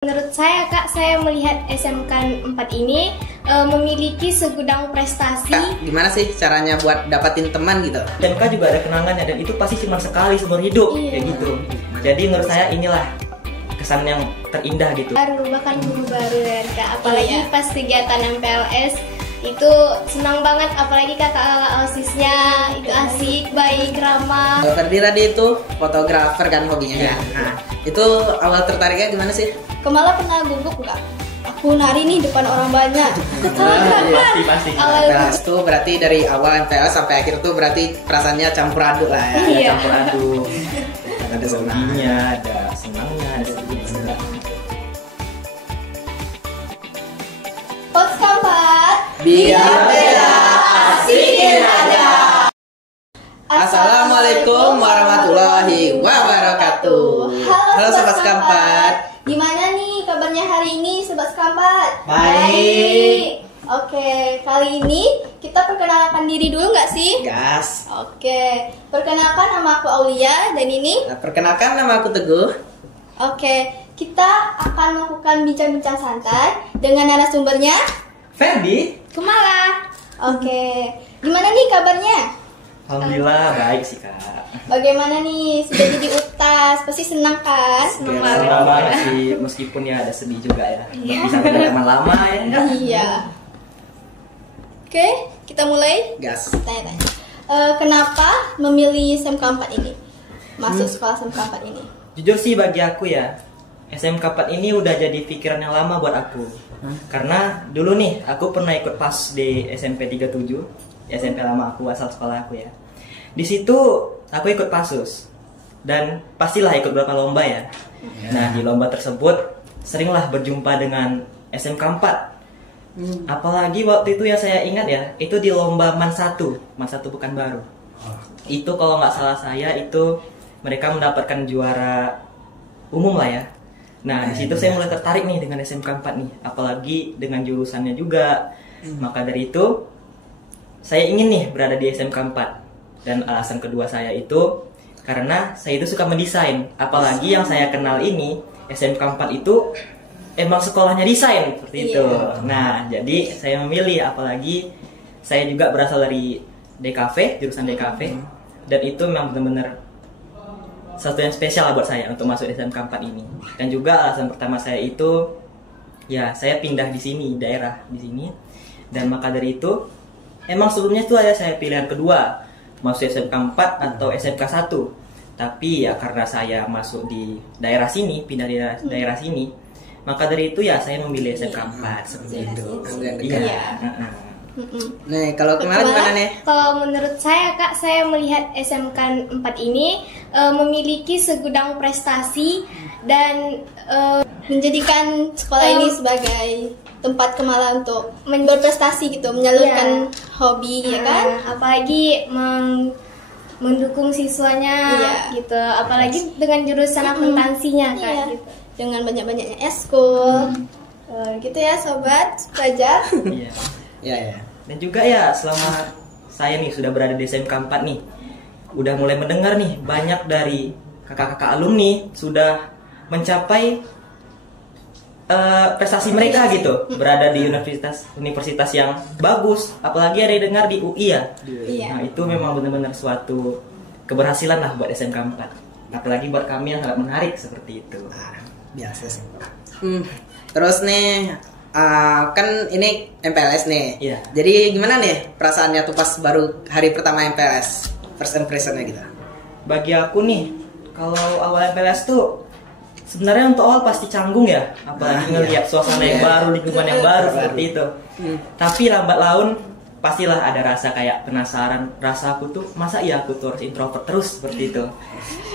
Menurut saya Kak, saya melihat SMK 4 ini memiliki segudang prestasi. Kak, gimana sih caranya buat dapatin teman gitu? SMK juga ada kenangannya dan itu pasti cuma sekali seumur hidup, kayak gitu. Jadi menurut saya inilah kesan yang terindah gitu. Bahkan guru baru ya Kak, apalagi pas kegiatan MPLS itu senang banget, apalagi kakak OSISnya itu asik, baik, ramah. Ferdi tadi itu fotografer kan hobinya ya. Nah, itu awal tertariknya gimana sih? Kemala pernah gugup nggak? Aku nari nih depan orang banyak. pasti. MPLS itu berarti dari awal MPLS sampai akhir tuh berarti perasaannya campur aduk lah ya. Iya. Campur aduk. Ada Senangnya, ada senangnya, ada sedihnya. Podcast Biar beda, asikin aja. Assalamualaikum warahmatullahi wabarakatuh. Halo Sobat Sekampat. Gimana nih kabarnya hari ini Sobat Sekampat? Baik. Oke, kali ini kita perkenalkan diri dulu nggak sih? Gas. Oke, perkenalkan nama aku Aulia dan ini. Nah, perkenalkan nama aku Teguh. Oke, kita akan melakukan bincang-bincang santai dengan narasumbernya Ferdi, Kemala. Oke, gimana nih kabarnya? alhamdulillah baik sih Kak. Bagaimana nih sudah jadi UTAS? Pasti senang kan? Senang banget sih, meskipun ya ada sedih juga ya. Nggak bisa ketemu teman lama ya. Iya. Oke, kita mulai. Gas. Tanya-tanya. Kenapa memilih SMK 4 ini? Masuk sekolah SMK 4 ini? Jujur sih bagi aku ya, SMK 4 ini udah jadi pikiran yang lama buat aku. Karena dulu nih, aku pernah ikut pas di SMP 37, SMP lama aku, asal sekolah aku ya. Di situ aku ikut pasus dan pastilah ikut beberapa lomba ya. Nah, di lomba tersebut seringlah berjumpa dengan SMK 4. Apalagi waktu itu ya saya ingat ya, itu di lomba MAN 1 Pekanbaru. Itu kalau nggak salah saya itu mereka mendapatkan juara umum lah ya. Nah, di situ saya mulai tertarik nih dengan SMK 4 nih, apalagi dengan jurusannya juga. Maka dari itu saya ingin nih berada di SMK 4. Dan alasan kedua saya itu karena saya itu suka mendesain. Apalagi yang saya kenal ini SMK 4 itu emang sekolahnya desain seperti itu. Nah, jadi saya memilih, apalagi saya juga berasal dari DKV, jurusan DKV. Dan itu memang benar-benar sesuatu yang spesial lah buat saya untuk masuk SMK 4 ini. Dan juga alasan pertama saya itu ya saya pindah di sini, daerah di sini. Dan maka dari itu emang sebelumnya itu ada saya pilihan kedua, masuk SMK 4 atau SMK 1. Tapi ya karena saya masuk di daerah sini, pindah di daerah sini, maka dari itu ya saya memilih SMK 4 seperti itu. Iya. Nih, kalau gimana nih? Kalau menurut saya Kak, saya melihat SMK 4 ini memiliki segudang prestasi dan menjadikan sekolah ini sebagai tempat Kemala untuk berprestasi gitu, menyalurkan hobi ya kan, apalagi mendukung siswanya gitu, apalagi dengan jurusan akuntansinya kan gitu. Dengan banyak-banyaknya eskul gitu ya sobat pelajar. Iya. Ya. Dan juga ya selama saya nih sudah berada di SMK 4 nih, udah mulai mendengar nih banyak dari kakak-kakak alumni sudah mencapai prestasi mereka gitu, berada di universitas yang bagus, apalagi ada yang dengar di UI ya. Nah, itu memang benar-benar suatu keberhasilan lah buat SMK 4. Apalagi buat kami yang sangat menarik seperti itu. Biasa sih. Terus nih, kan ini MPLS nih. Iya. Jadi gimana nih perasaannya tuh pas baru hari pertama MPLS, first impressionnya gitu? Bagi aku nih, kalau awal MPLS tuh sebenarnya untuk awal pasti canggung ya, apalagi ngelihat suasana yang baru, lingkungan yang baru seperti itu. Tapi lambat laun pastilah ada rasa kayak penasaran. Rasa aku tuh masa iya aku tuh harus introvert terus seperti itu.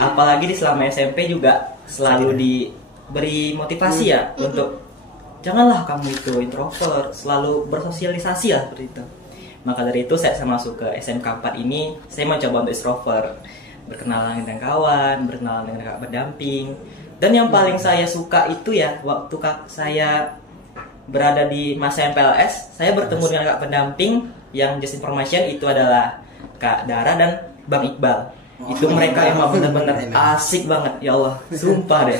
Apalagi di selama SMP juga selalu diberi motivasi ya untuk janganlah kamu itu introvert, selalu bersosialisasi ya seperti itu. Maka dari itu saya masuk ke SMK 4 ini, saya mencoba untuk extrovert, berkenalan dengan kawan, berkenalan dengan kakak berdamping. Dan yang paling saya suka itu ya waktu saya berada di masa MPLS, saya bertemu dengan kakak pendamping yang just information itu adalah Kak Dara dan Bang Iqbal. Itu mereka emang benar-benar asik banget, ya Allah, sumpah deh.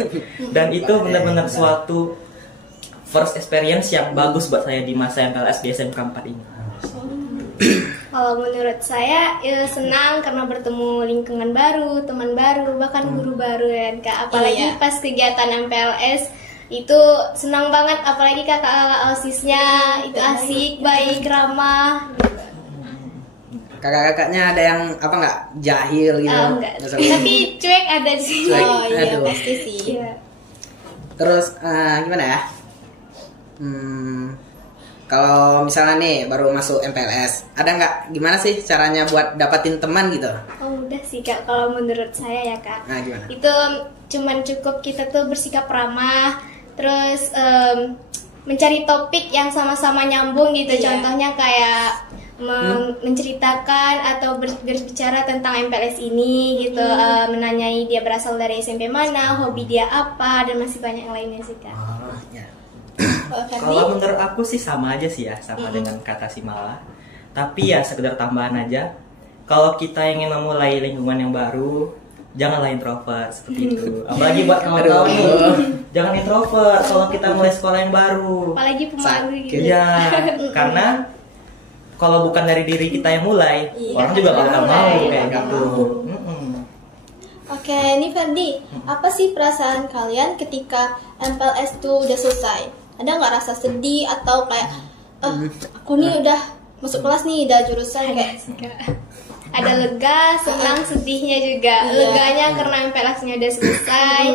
Dan itu benar-benar suatu first experience yang bagus buat saya di masa MPLS di SMK 4 ini. Kalau menurut saya senang karena bertemu lingkungan baru, teman baru, bahkan guru baru kan Kak. Apalagi pas kegiatan MPLS itu senang banget, apalagi kakak-kakak OSISnya itu asik, baik, ramah. Kakak-kakaknya ada yang apa nggak jahil gitu? Enggak. Tapi cuek ada sih. Cuek. Oh iya Aduh. pasti sih. Iya. Terus gimana ya? Kalau misalnya nih baru masuk MPLS, ada nggak gimana sih caranya buat dapatin teman gitu? Oh udah sih Kak, kalau menurut saya ya Kak. Nah gimana? Itu cuman cukup kita tuh bersikap ramah, terus mencari topik yang sama-sama nyambung gitu. Contohnya kayak menceritakan atau berbicara tentang MPLS ini gitu, menanyai dia berasal dari SMP mana, hobi dia apa, dan masih banyak yang lainnya sih Kak. Oh, ya. Kalau menurut aku sih sama aja sih ya, sama dengan kata si Mala. Tapi ya sekedar tambahan aja, kalau kita ingin memulai lingkungan yang baru, janganlah introvert seperti itu. Apalagi buat kawan-kawan nih, jangan introvert kalau kita mulai sekolah yang baru. Apalagi pemalu gitu. Iya, karena kalau bukan dari diri kita yang mulai, orang juga bakal mau kayak gitu. Oke, ini Ferdi, apa sih perasaan kalian ketika MPLS itu udah selesai? Ada nggak rasa sedih atau kayak, aku nih udah masuk kelas nih, udah jurusan kayak? Ada lega, senang, sedihnya juga. Leganya karena MPLS-nya udah selesai,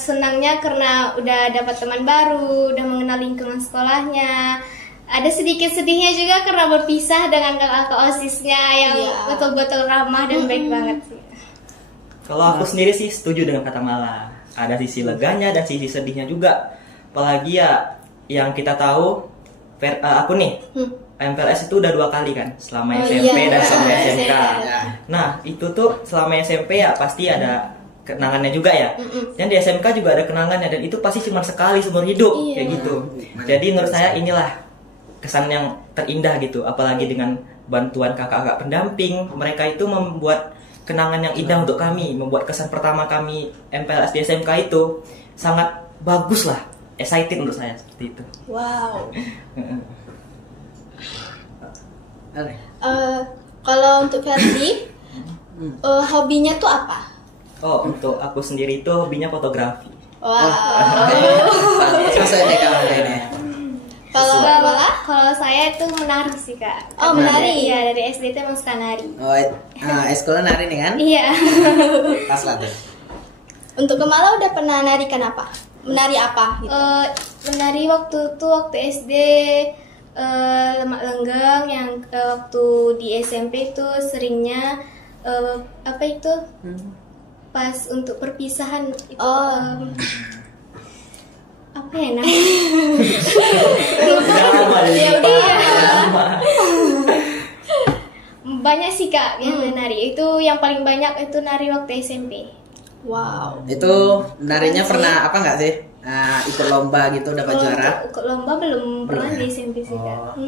senangnya karena udah dapat teman baru, udah mengenal lingkungan sekolahnya. Ada sedikit sedihnya juga karena berpisah dengan kakak OSISnya yang betul-betul ramah dan baik banget sih. Kalau aku sendiri sih setuju dengan kata Mala. Ada sisi leganya dan sisi sedihnya juga. Apalagi ya yang kita tahu, aku nih MPLS itu udah 2 kali kan, selama SMP dan selama SMK. Nah itu tuh selama SMP ya pasti ada kenangannya juga ya. Dan di SMK juga ada kenangannya, dan itu pasti cuma sekali seumur hidup kayak gitu. Jadi menurut saya inilah kesan yang terindah gitu. Apalagi dengan bantuan kakak-kakak pendamping, mereka itu membuat kenangan yang indah untuk kami, membuat kesan pertama kami MPLS di SMK itu sangat bagus lah, excited menurut saya seperti itu. Wow. Kalau untuk Ferdi, hobinya tuh apa? Oh, untuk aku sendiri itu hobinya fotografi. Wow. Selesai deh kalau ini. Kalau Mala? Kalau saya itu menari sih Kak. Oh, menari? Iya, dari SD itu emang suka nari. Oh, sekolah nari nih kan? Iya. Pas lah tuh. Untuk Mala udah pernah narikan apa? Menari apa gitu? Menari waktu SD lemak lenggang, yang waktu di SMP itu seringnya apa itu pas untuk perpisahan itu, apa ya namanya? Banyak sih Kak yang menari. Itu yang paling banyak itu nari waktu SMP. Wow. Itu narinya pernah apa nggak sih? Ikut lomba gitu dapat juara? Ikut lomba belum pernah di SMP sih Kak.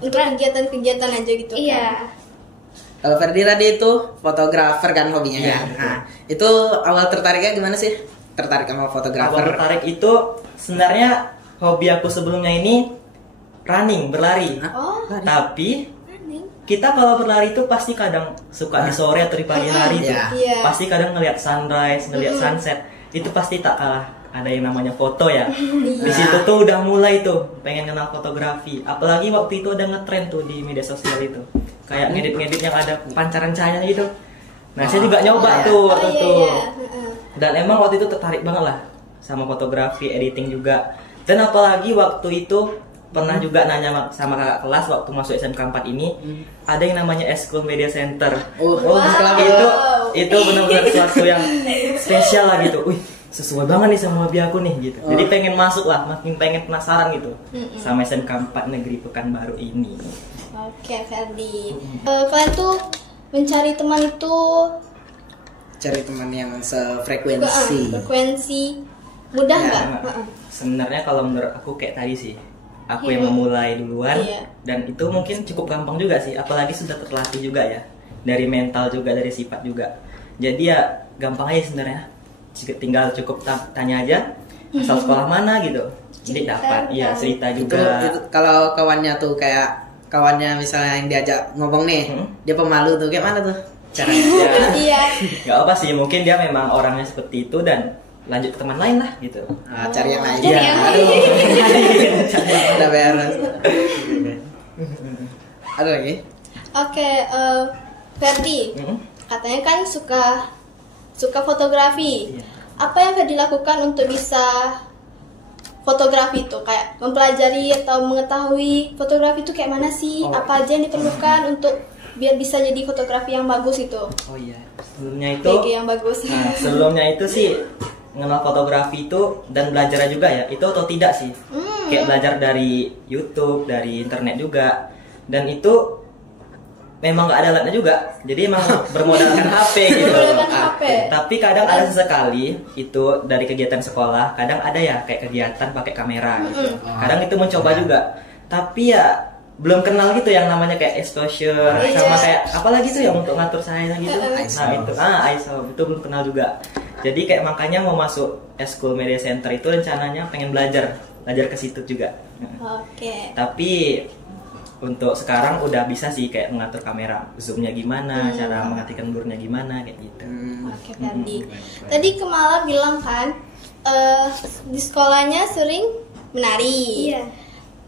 Untuk kegiatan-kegiatan aja gitu. Iya. Kalau Ferdi tadi itu fotografer kan hobinya ya. Nah, itu awal tertariknya gimana sih? Tertarik sama fotografer? Awal tertarik itu sebenarnya hobi aku sebelumnya ini running, berlari. Tapi kita kalau berlari itu pasti kadang suka di sore atau di pagi hari tuh. Pasti kadang ngelihat sunrise, ngelihat sunset. Itu pasti tak kalah ada yang namanya foto ya. Di situ tuh udah mulai tuh pengen kenal fotografi. Apalagi waktu itu ada ngetrend tuh di media sosial itu. Kayak ngedit-ngedit yang ada pancaran cahaya gitu. Nah, saya juga nyoba tuh waktu itu. Dan emang waktu itu tertarik banget lah sama fotografi, editing juga. Dan apalagi waktu itu pernah juga nanya sama kakak kelas waktu masuk SMK 4 ini, ada yang namanya Eskul Media Center. Itu benar-benar sesuatu yang spesial lah gitu. Wih, sesuai banget nih sama hobi aku nih gitu. Jadi pengen masuk lah, makin pengen penasaran gitu sama SMK 4 Negeri Pekanbaru ini. Oke, Ferdi. Kalian tuh mencari teman itu cari teman yang sefrekuensi. Frekuensi mudah nggak? Sebenarnya kalau menurut aku kayak tadi sih, aku yang memulai duluan, dan itu mungkin cukup gampang juga sih, apalagi sudah terlatih juga ya. dari mental juga, dari sifat juga. Jadi ya gampang aja sebenarnya, tinggal cukup tanya aja asal sekolah mana gitu, jadi dapat. Iya, cerita juga. Itu kalau kawannya tuh kayak kawannya misalnya yang diajak ngomong nih, dia pemalu tuh, kayak mana tuh caranya? Iya. Nggak apa sih, mungkin dia memang orangnya seperti itu dan lanjut ke teman lain lah gitu. Nah, cari yang lain. Cari yang lain. Udah beres. Ada lagi? Oke, Ferdi, katanya kan suka fotografi. Iya. Apa yang Ferdi lakukan untuk bisa fotografi itu? Kayak mempelajari atau mengetahui fotografi itu kayak mana sih? Apa aja yang diperlukan untuk biar bisa jadi fotografi yang bagus itu? Oh iya, sebelumnya itu. PG yang bagus. Nah, sebelumnya itu sih mengenal fotografi itu dan belajar juga ya, itu atau tidak sih? Kayak belajar dari YouTube, dari internet juga, dan itu memang nggak ada alatnya juga, jadi emang bermodalkan HP gitu. Bermodalkan HP. Tapi kadang ada sesekali itu dari kegiatan sekolah, kadang ada ya kayak kegiatan pakai kamera gitu. Kadang itu mencoba juga, tapi ya belum kenal gitu yang namanya kayak exposure sama kayak apalagi tuh yang untuk ngatur cahaya gitu. Nah itu ISO itu belum kenal juga. Jadi kayak makanya mau masuk Eskul Media Center itu rencananya pengen belajar ke situ juga. Oke. Tapi untuk sekarang udah bisa sih kayak mengatur kamera, zoomnya gimana, cara menghatikan blurnya gimana kayak gitu. Oke, Ferdi. Tadi Kemala bilang kan di sekolahnya sering menari. Iya.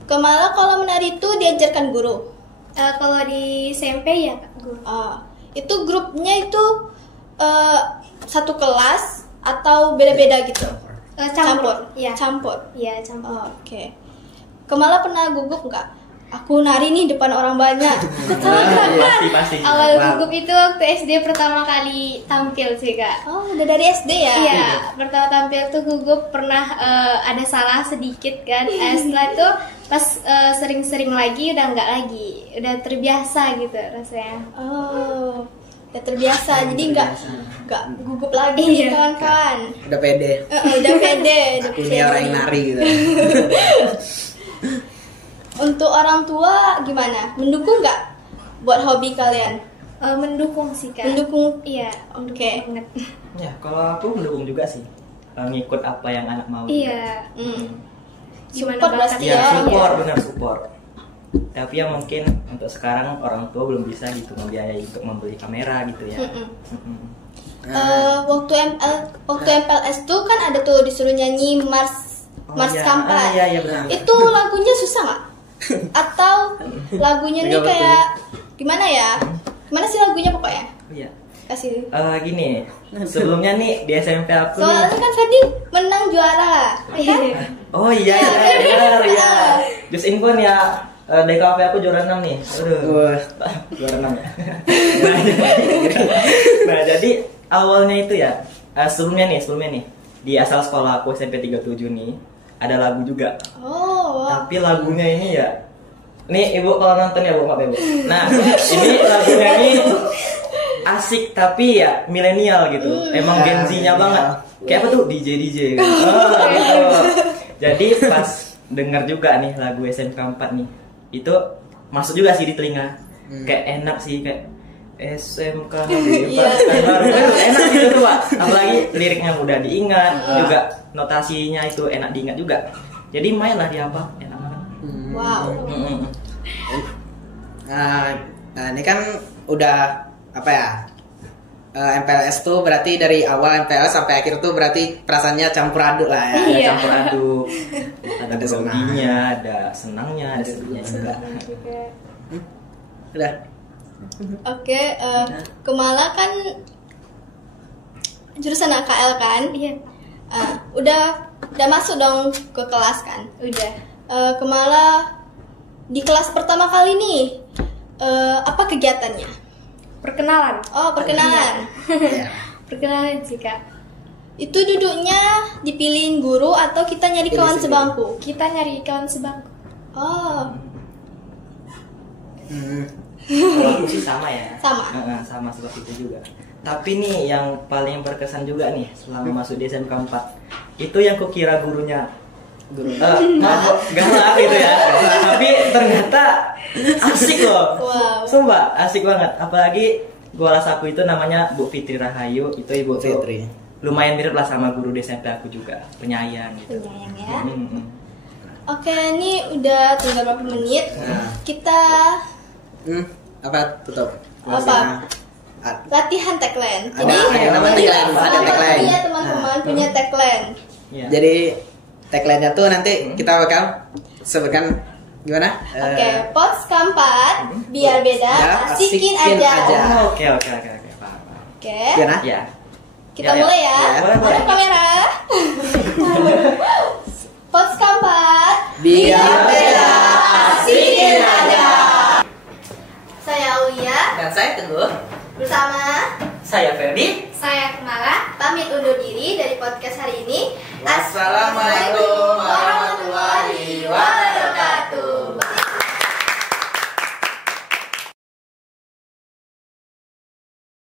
Kemala kalau menari itu diajarkan guru. Kalau di SMP ya Kak, guru. Itu grupnya itu satu kelas atau beda-beda gitu? Campur. Iya. Campur. Iya, campur. Oke. Kemala pernah gugup nggak? Aku nari nih depan orang banyak. Pasti. Awal gugup itu waktu SD pertama kali tampil sih Kak. Oh, udah dari SD ya? Iya, pertama tampil tuh gugup pernah ada salah sedikit kan. Setelah itu pas sering-sering lagi udah nggak lagi, udah terbiasa gitu rasanya. Oh, udah terbiasa, jadi nggak gugup lagi nih kawan-kawan. Udah pede. Udah pede. Aku ini orang yang nari gitu. Untuk orang tua gimana? Mendukung nggak buat hobi kalian? Mendukung sih Kak. Mendukung. Iya, Oke. banget. Ya kalau aku mendukung juga sih, ngikut apa yang anak mau. Iya. Gimana Support bakat pasti Ya ya. support, benar support. Tapi ya mungkin untuk sekarang orang tua belum bisa gitu membiayai untuk membeli kamera gitu ya. Waktu MPLS tuh kan ada tuh disuruh nyanyi Mars Kampai. Iya benar. Itu lagunya susah nggak? Atau lagunya nih kayak gimana ya? Gimana sih lagunya pokoknya? Iya. Kasih. Gini, sebelumnya nih di SMP aku Soalnya nih. kan Ferdi menang juara. Oh iya, benar ya. Just info ya, DKV aku juara 6 nih. Aduh. Juara 6 ya. Nah, jadi awalnya itu ya, sebelumnya nih di asal sekolah aku SMP 37 nih ada lagu juga. Oh. Wow. Tapi lagunya ini ya, nih ibu kalau nonton ya bu, maaf ya bu. Nah, ini lagunya ini asik tapi ya milenial gitu. Emang Gen Z-nya banget. Kayak apa tuh DJ gitu. Gitu. Jadi pas denger juga nih lagu SMK 4 nih, itu masuk juga sih di telinga. Kayak enak sih kayak SMK enak gitu tuh Pak. Apalagi liriknya mudah diingat, juga notasinya itu enak diingat juga. Jadi main lah dia apa enak banget. Wow. Nah, ini kan udah apa ya? MPLS tuh berarti dari awal MPLS sampai akhir tuh berarti perasaannya campur aduk lah ya. Ada campur aduk. Ada Ada groginya, ada senangnya, ada sedihnya juga. Udah. Oke, Kemala kan jurusan AKL kan? Iya. Udah masuk dong ke kelas kan? Udah. Kemala di kelas pertama kali nih apa kegiatannya? Perkenalan. Oh, perkenalan. Iya. Perkenalan sih Kak. Itu duduknya dipilihin guru atau kita nyari Pilih kawan sendiri. sebangku? Kita nyari kawan sebangku. Oh, Kalau aku sih sama ya. sama. Sama seperti itu juga. Tapi nih yang paling berkesan juga nih selama masuk di SMK 4 itu yang kukira gurunya galak gitu ya. Tapi ternyata asik loh. Wow. Sumpah asik banget. Apalagi kelas aku itu namanya Bu Fitri Rahayu. Itu ibu tuh Fitri. lumayan mirip lah sama guru di SMP aku juga, penyayang gitu. Penyayang ya. Oke, ini udah tinggal berapa menit. Nah. Kita Apa tutup? Apa? Latihan tagline. Ada namanya tagline, ada tagline. Iya teman-teman punya tagline. Iya. Jadi tagline-nya tuh nanti kita bakal sebutkan gimana? Oke, pos keempat biar beda, Ya, asikin asikin aja. aja. Oke, paham. Oke, Gimana? Ya. kita mulai ya. Ya. Boleh. Ada kamera. Pos keempat Biar beda, asikin aja. Saya Aulia Dan saya Teguh. bersama Saya Ferdi. saya Kemala pamit undur diri dari podcast hari ini. Wassalamualaikum warahmatullahi wabarakatuh.